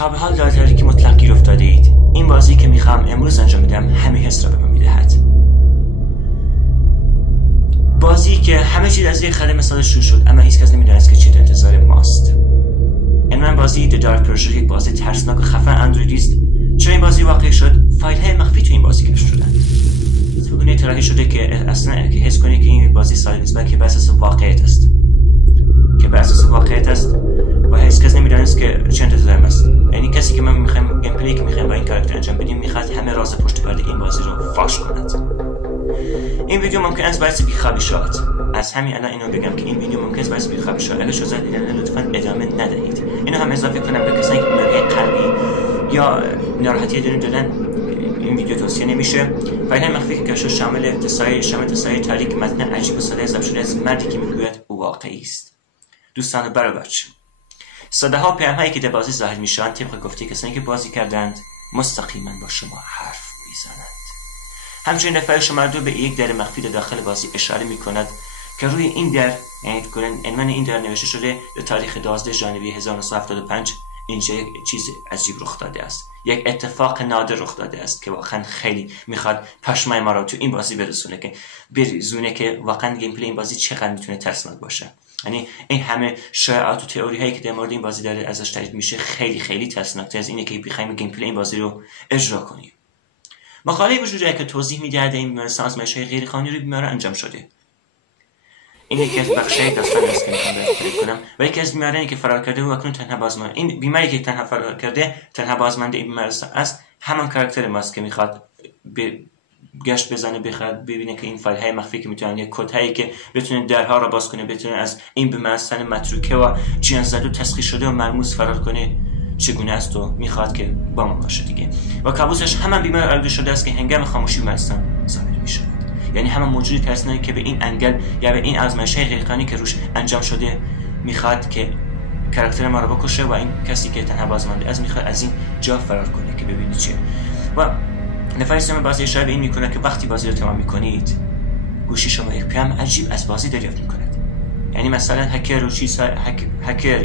تا به حال در تاریکی مطلق گیر افتاده اید. این بازی که میخوام امروز انجام بدم همه حس را به من میدهد. بازی که همه چیز از یک خرم ساده شروع شد، اما هیچ کس نمیدانست که چه در انتظار ماست. عنوان بازی The Dark Pursuit یک بازی ترسناک و خفن اندرویدی است. چرا این بازی واقعی شد؟ فایل‌های مخفی تو این بازی کشف شدند. به گونه طراحی شده که اصلا که حس کنی که این بازی ساده نیست، بلکه بر اساس واقعیت است. و هیچ کس نمیدانست که چه انتظارم است. یعنی کسی که من میخوام گیم پلی که میخوام با این کاراکتر انجام بدیم میخواد همه راز پشت پرده این بازی رو فاش کند. این ویدیو ممکن است باعث بیخوابی شود. از همین الان اینو بگم که این ویدیو ممکن است باعث بیخوابی شود. اگه شما دیدن لطفاً ادامه ندهید. اینو هم اضافه کنم به کسایی که بیماری قلبی یا ناراحتی دارن این ویدیو توصیه نمیشه. فایل مخفی که شامل تصاویر تاریک متن عجیب و ساده ضبط شده از مردی که میگوید او واقعی است. دوستان برابر صداها پیام‌هایی که در بازی ظاهر میشوند طبق گفته کسانی که بازی کردند مستقیما با شما حرف میزنند. همچنین نفر شما رو به یک در مخفی در داخل بازی اشاره میکند که روی این در عنوان این در نوشته شده در تاریخ 12 ژانویه 1975 اینجا یک چیز عجیب رخ داده است. یک اتفاق نادر رخ داده است که واقعا خیلی میخواد پشمای ما رو تو این بازی برسونه که واقعا گیم پلی این بازی چقدر میتونه ترسناک باشه. یعنی این همه شایعات و تئوری هایی که در مورد این بازی داره ازش تایید میشه خیلی خیلی ترسناک‌تر از اینه که بخوایم گیم پلی این بازی رو اجرا کنیم. مقاله وجود داره که توضیح میده این بیمارستان آزمایش‌های غیر قانونی رو بیمارا انجام شده. این یکی از بخش‌های داستان است که میخوام براتون کنم. و یکی از بیمارانی که فرار کرده و اکنون تنها بازمانده این بیماری که تنها فرار کرده تنها بازمانده این بیمارستان است، همان کاراکتر ماست که میخواد گشت بزنه ببینه که این فایل‌های مخفی که میتونن یک کدهایی که بتونه درها را باز کنه، بتونه از این بیمارستان متروکه و جیان زده و تسخیر شده و مرموز فرار کنه چگونه است و میخواد که با ما باشه دیگه. و کابوسش همان بیمار آلوده شده است که هنگام خاموشی بیمارستان ظاهر میشه. یعنی همان موجودی ترسناکی که به این انگل یا به این آزمایش‌های غیرقانونی که روش انجام شده میخواد که کاراکتر ما رو بکشه و این کسی که تنها بازمانده است میخواد از این جا فرار کنه که ببینید چیه. و نفر سوم بازی اشاره به این میکنه که وقتی بازی رو تمام میکنید گوشی شما یک پیام عجیب از بازی دریافت میکند. یعنی مثلا هکر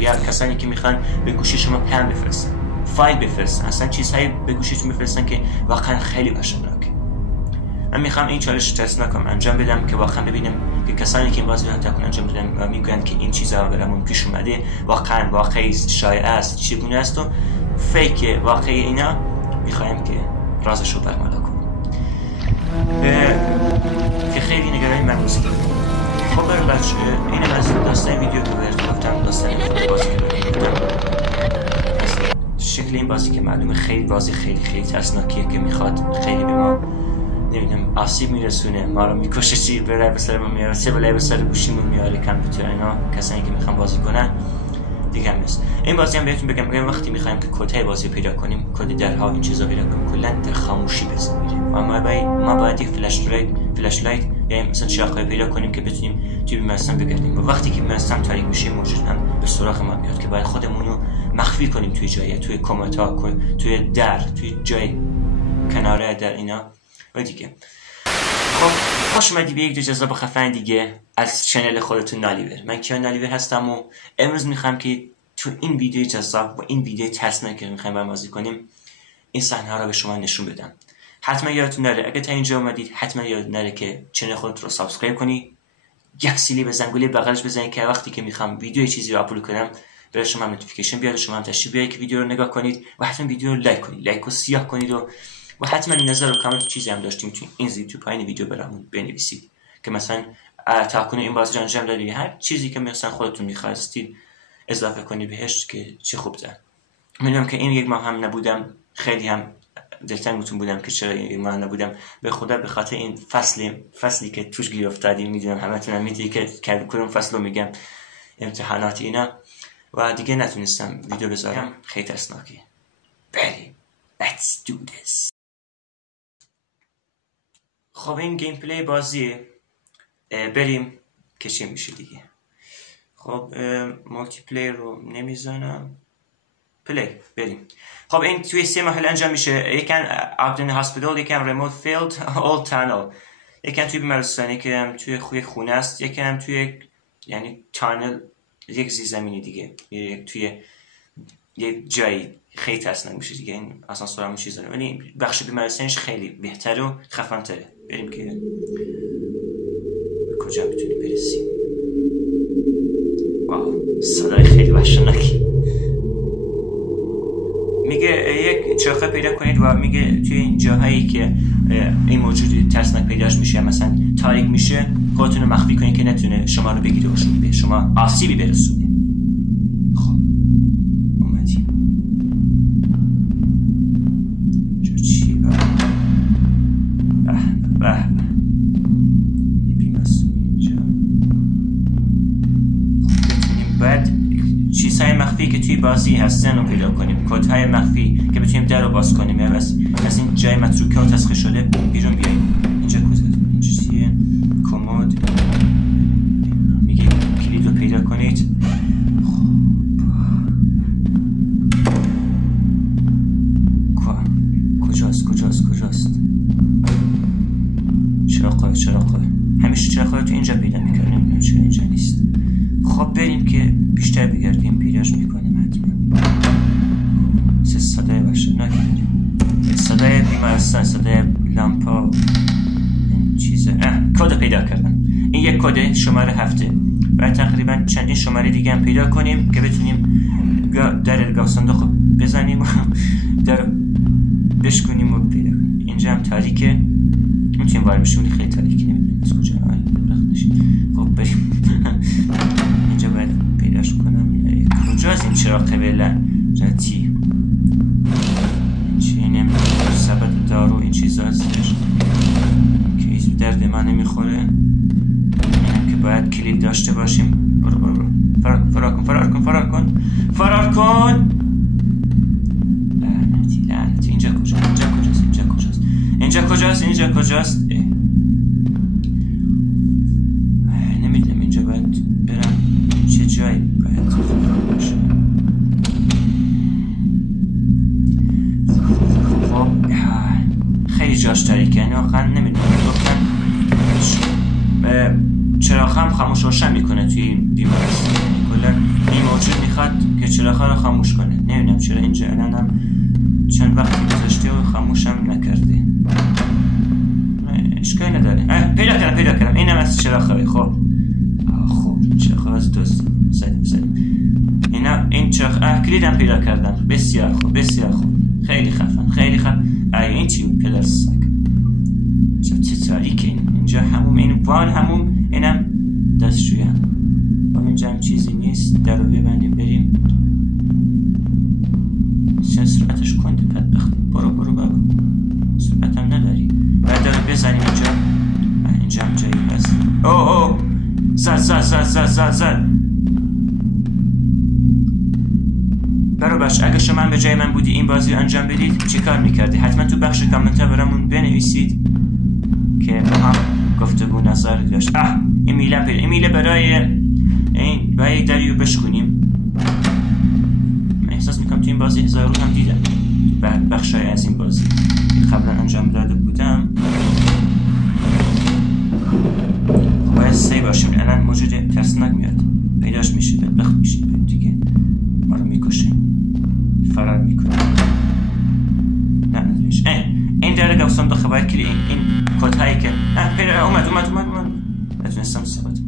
یا کسانی که میخوان به گوشی شما پیام بفرستن، فایل بفرستن، اصلا چیزهایی به گوشیتون بفرستن که واقعا خیلی وحشتناکه. من میخوام این چالش ترسناکم انجام بدم که واقعا ببینم که کسانی که این بازی رو تکون انجام دادن و میگویند که این چیزا برامون پیش اومده واقعی شایع است، چگونه است و فیک واقعی اینا، میخوایم که رازش رو برملا کنیم که خیلی نگرانی من روزی دارم. خب برای بچه این از داستان ویدیو که براتون گفتم، داستان بازی که شکل این بازی که معلومه خیلی بازی خیلی ترسناکیه که میخواد خیلی به ما نمیدونم آسیب میرسونه، ما رو میکشه، چی بره به سر ما میاره، چه بلای به سر گوشیمون میاره، کامپیوتر اینا. کسانی که میخوان بازی کنن دیگه هم نیست. این بازی هم بهتون بگم وقتی میخوایم که کدهای بازی پیدا کنیم، کد درها این چیزا پیدا کنیم، کلا در خاموشی بزنیم. ما باید یک فلش لایت یا مثلا چراغ پیدا کنیم که بتونیم توی بیمارستان بگردیم. و وقتی که بیمارستان تاریک میشه موجود هم به سراغ ما میاد که باید خودمون رو مخفی کنیم توی جایی، توی کمدها، توی در، توی جای کناره در اینا و دیگه. خب خوش اومدی به یک دو جذاب خفن دیگه از چنل خودتون نالیور. من کیان نالیور هستم و امروز میخوام که تو این ویدیو جذاب و این ویدیو ترسناک که میخوایم بازی کنیم این صحنه ها رو به شما نشون بدم. حتما یادتون نره اگه تا اینجا اومدید حتما یادتون نره که چنل خودت رو سابسکرایب کنی، یک سیلی بزن، گوله بغلش بزنید که وقتی که میخوام ویدیو چیزی رو آپلود کنم برای شما نوتیفیکیشن بیاد، شما هم تشریف بیارید که ویدیو رو نگاه کنید و حتما ویدیو رو لایک کنید، لایک رو سیاه کنید و حتما نظر و کامنت چیزی هم داشتیم تو این زیر تو پایین ویدیو برامون بنویسید که مثلا تاکنون این بازی رو انجام دادید، هر چیزی که مثلا خودتون می‌خواستید اضافه کنید بهش که چه خوب زد. میدونم که این یک ماه هم نبودم، خیلی هم دلتنگتون بودم که چرا یک ماه نبودم. به خدا به خاطر این فصلی که توش گیر افتادیم، میدونم همتون هم میدونید که کدوم فصل رو میگم، امتحانات اینا، و دیگه نتونستم ویدیو بذارم. خیلی ترسناکه. بریم let's do this. خب این گیم پلی بازی بریم که چی میشه دیگه. خب مالتی پلیر رو نمیزنم، پلی بریم. خب این توی 3 مرحله انجام میشه. یکم آبدن هاسپیتال، یکم ریموت فیلد، اول تانل، یکم توی بیمارستان، یکم توی خونه است، یکم توی یعنی تانل، یک زیرزمینی دیگه، توی یک جایی خیلی ترسناک میشه دیگه. این آسانسور همون چیز داره، ولی بخش بیمارستانش خیلی بهتره و خفن‌تره. بریم که به کجا میتونیم برسیم. واو صدای خیلی وحشتناکی. میگه یک چراغ پیدا کنید و میگه توی این جاهایی که این موجود ترسناک پیداش میشه، مثلا تاریک میشه، خودتون رو مخفی کنید که نتونه شما رو بگیره و به شما آسیبی برسونه. خب اومدیم. چی به بیمارستان اینجا. بتونیم بعد چیزهای مخفی که توی بازی هستن رو پیدا کنیم، کدهای مخفی که بتونیم در رو باز کنیم یا از این جای متروکه و تسخیر شده بیرون بیاییم. اینجا کجاست؟ اینجا چیه؟ کمد. میگه کلید رو پیدا کنید. کجاست؟ چراغ همیشه چراغ تو اینجا پیدا میکنه، نمیدونم چرا اینجا نیست. خب بریم که بیشتر بگردیم پیداش میکنیم حتما. صدای وحشتناکی داریم، صدای بیمارستان، صدای لامپا، این چیزه. کد پیدا کردم. این یک کد شماره 7 و تقریبا چندین شماره دیگه هم پیدا کنیم که بتونیم در صندوق بزنیم و در بشکنیم و پیدا کنیم. اینجا هم تاریکه، میتونیم وارد بشیم، خیلی تاریکه، نمیدونیم از کجا خب بریم. اینجا باید پیداش کنم. کجاست این چراغ قبله جاتی؟ چی نمیدونم، سبت دارو این چیز هستش که هیچ درد ما نمیخوره. اینم که باید کلید داشته باشیم. برو فرار کن. لعنتی. اینجا کجاست؟ نمیدونم اینجا باید برم چه جایی باید باشه. خب خیلی جاش تاریکه، یعنی واقعا نمیدونم. چراغ هم خاموش روشن میکنه توی بیمارستان. کلا این موجود میخواد که چراغ رو خاموش کنه. نمیدونم چرا اینجا الانم چند وقتی گذاشته و خاموش هم نکرده. اشکالی نداره. پیدا کردم. اینم از چراغ. خب چراغ از دوست زدیم. این چراغ کلیدم پیدا کردم. بسیار خوب. خیلی خفن. این چی بود؟ پدر سگ. چه تاریکه اینجا. این وان هموم اینم دستشویم. اینجا هم چیزی نیست. در رو ببندیم بریم. سرعتش کنده بدبخت. برو بابا. سرعت هم نداری. بعد در رو بزنیم اینجا هم جایی هست. اوه زد. برو باش، اگه شما به جای من بودی این بازی رو انجام بدید چی کار میکردی؟ حتما تو بخش کامنت برامون بنویسید که ما هم گفتگو نظر داشت. این میله برای این برای دریو بشکنیم. من احساس میکنم تو این بازی 1000 رو هم دیدم، بخشای از این بازی قبلا انجام داده بودم. باید سی باشیم، الان موجود ترسناک میاد پیداش میشه، بدبخت میشه دیگه، ما رو میکشه، فرار میکنه. نه نداریش. این داره گفتم دو خبر کلی این کدهایی که پیدا اومد نتونستم ثبت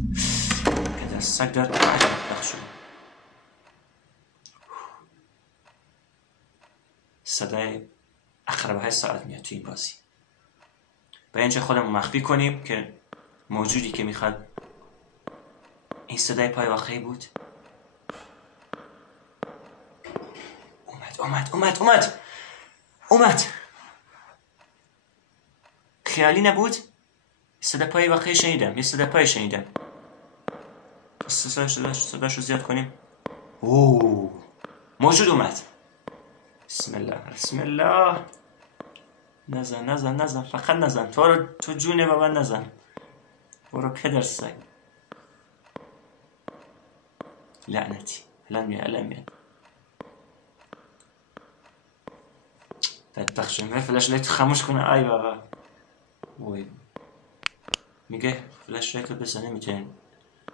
پدر سگ دار بخشو. صدای اخربه های ساعت میاد توی این بازی. برای اینجا خودمون مخفی کنیم که موجودی که میخواد این صدای پای واقعی بود. اومد خیالی نبود. صدای پای واقعی شنیدم، یه صدای پای شنیدم. صداش رو زیاد کنیم. موجود اومد. بسم الله. نزن فقط نزن. تو جون بابا نزن. برو پدر سگ. لعنتی. الان میاد. بدبخت شدم. فلش لایت خاموش کنه. ای بابا. وای. میگه فلش لایت رو بزنه میتونه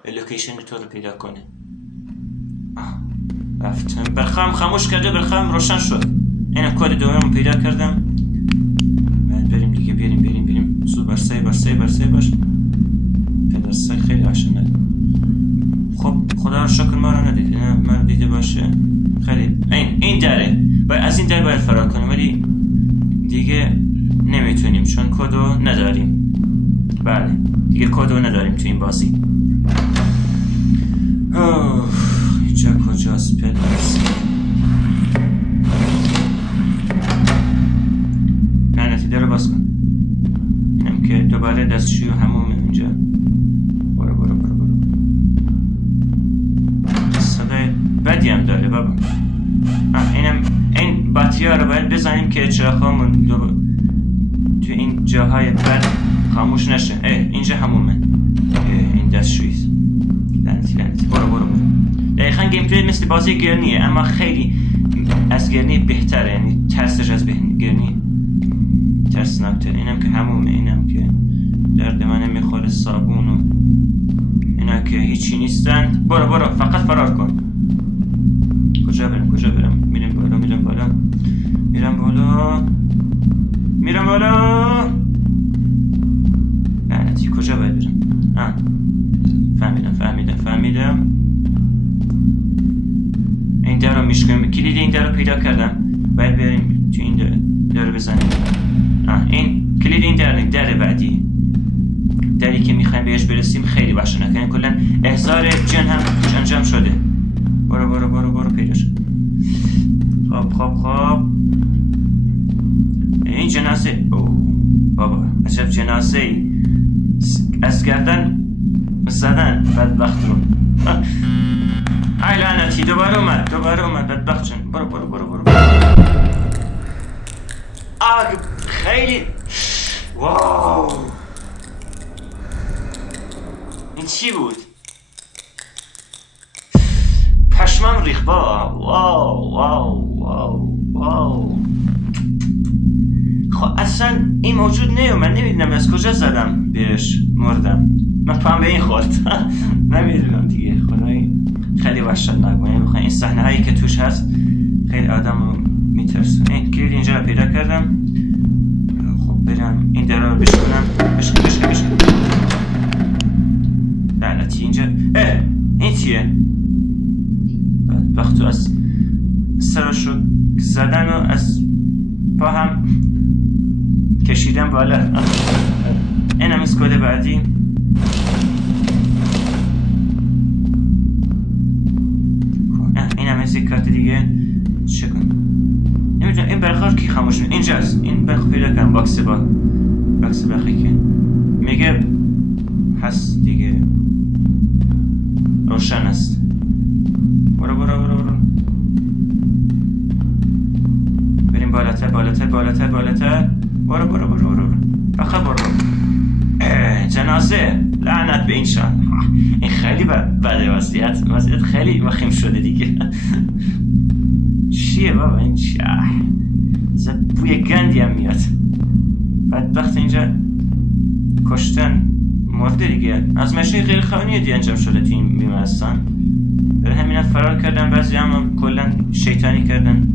لوکیشن تو رو پیدا کنه. رفتم برخم خاموش کرده، برخم روشن شد. اینم کد دوم پیدا کردم. بریم دیگه، بریم زود برسای باش. پدرسای خیلی عشنه. خب خدا رو شکر ما رو ندید، اینا ما رو دیده باشه. خیلی این دره باید از این در باید فرار کنیم، ولی دیگه نمیتونیم چون کدو نداریم. بله دیگه کدو نداریم تو این بازی. اینجا کجاست پدرس؟ لعنتی در رو باز کن. اینم که دوباره دستشوی هموم اینجا. برو صدای بدی هم داره بابا. این باتری ها رو باید بزنیم که چراغامون تو این جاهای بد خاموش نشه. اینجا همومه. این دستشویی. لعنتی برو. دقیقا گیم پلی مثل بازی گرنیه، اما خیلی از گرنی بهتره. یعنی ترسش از گرنی ترسناکتره. اینم که همومه، اینم که درد من میخوره، صابون و اینا که هیچی نیستن. برو فقط فرار کن. کجا برم؟ میرم بالا. لعنتی کجا باید برم؟ فهمیدم. این در رو میشکنم. کلید این در رو پیدا کردم. باید بریم تو این در رو بزنیم. این کلید این در بعدی، دری که میخوایم بهش برسیم خیلی وحشتناکه. یعنی کلا احضار جن هم انجام شده. برو پیدا شد. خب این جنازه. بابا عجب جنازه ای. از گردن زدن بدبخت رو. ای لعنتی دوباره اومد بدبخت جن. برو. خیلی واو. این چی بود؟ پشمم ریخت. واو. خب اصلا این موجود من نمیدونم از کجا زدم بهش، مردم. من پام به این خورد. نمیدونم دیگه. خدایی خیلی وحشتناک بود. میخوام این صحنه هایی که توش هست خیلی آدمو میترسونه. این کلید اینجا رو پیدا کردم. خب برم این در رو بشکنم. بشکن. لعنتی اینجا. این چیه؟ وقتی از سرش رو زدن و از پا هم کشیدن بالا. این هم از کد بعدی. این هم از یک کارت دیگه. چه کن؟ نمیدونم این برخار کی خاموش میشه. اینجاست. این برخ پیدا کردم. باکس برخی که میگه هست دیگه، روشن است. برو بریم بالاتر. برو فقط برو. جنازه. لعنت به این شان. این خیلی بده. وضعیت خیلی وخیم شده دیگه. چیه بابا این چیه؟ بوی گندی هم میاد. بدبخت اینجا کشتن مرده دیگه. از ماشین غیر قانونی دی انجام شده تو این بیمارستان. برای همین فرار کردن. بعضی هم کلا شیطانی کردن،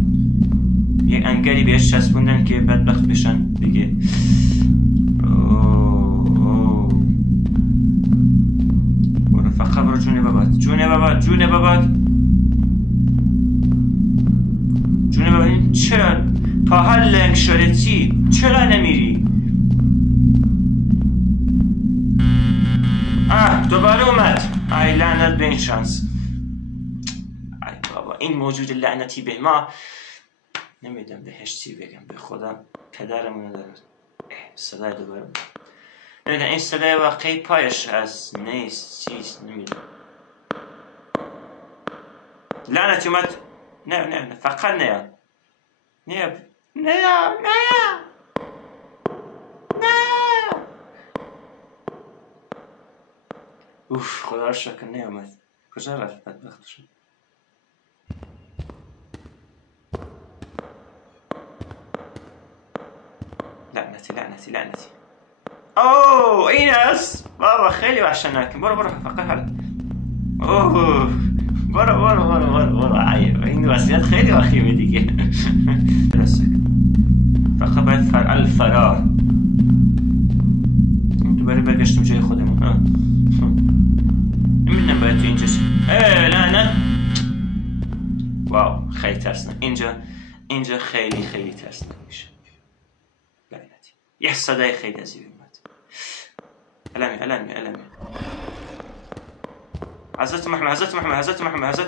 یک انگلی بهش چسبوندن که بدبخت بشن دیگه. برو فقط برو. جون بابات. این چرا پاها لنگ شده؟ چرا نمیری؟ دوباره اومد. ای لعنت به این شانس. ای بابا این موجود لعنتی به ما. نمیدونم بهش چی بگم. به خدا پدرمونو دارم. صدای دوباره نمیدونم این صدای واقعی پایش از نیست چیست. نمیدونم. لعنتی اومد. نه فقط نه. اوف خدا رو شکر نیومد. کجا رفت بدبخت شد؟ لعنتی. اوه این است. بابا خیلی وحشتناکه. برو فقط حل. اوه برو این وضعیت خیلی وخیمه دیگه. برسه فقط باید الفرار. دوباره برگشتیم جای خودمون. نمیدونم باید تو اینجا لعنت. واو خیلی ترسناک. اینجا خیلی ترسناک میشه. لعنتی یه صدای خیلی عجیبی اومد. علمی حضرت محمد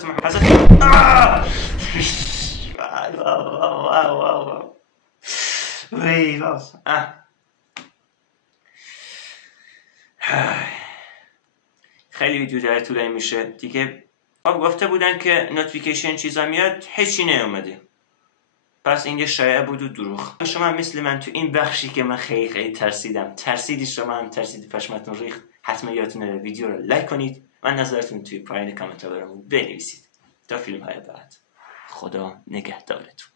خیلی ویدیو در طولانی میشه دیگه. گفته بودن که نوتیفیکیشن چیزا میاد، هیچی نیومده، پس این یه شایعه بود و دروغ. شما مثل من تو این بخشی که من خیلی ترسیدم ترسیدی، شما هم ترسیدی، پشمتون ریخت، حتما یادتونه ویدیو رو لایک کنید و نظرتون توی پایین کامنت ها برامون بنویسید. تا فیلم های بعد، خدا نگهدارتون.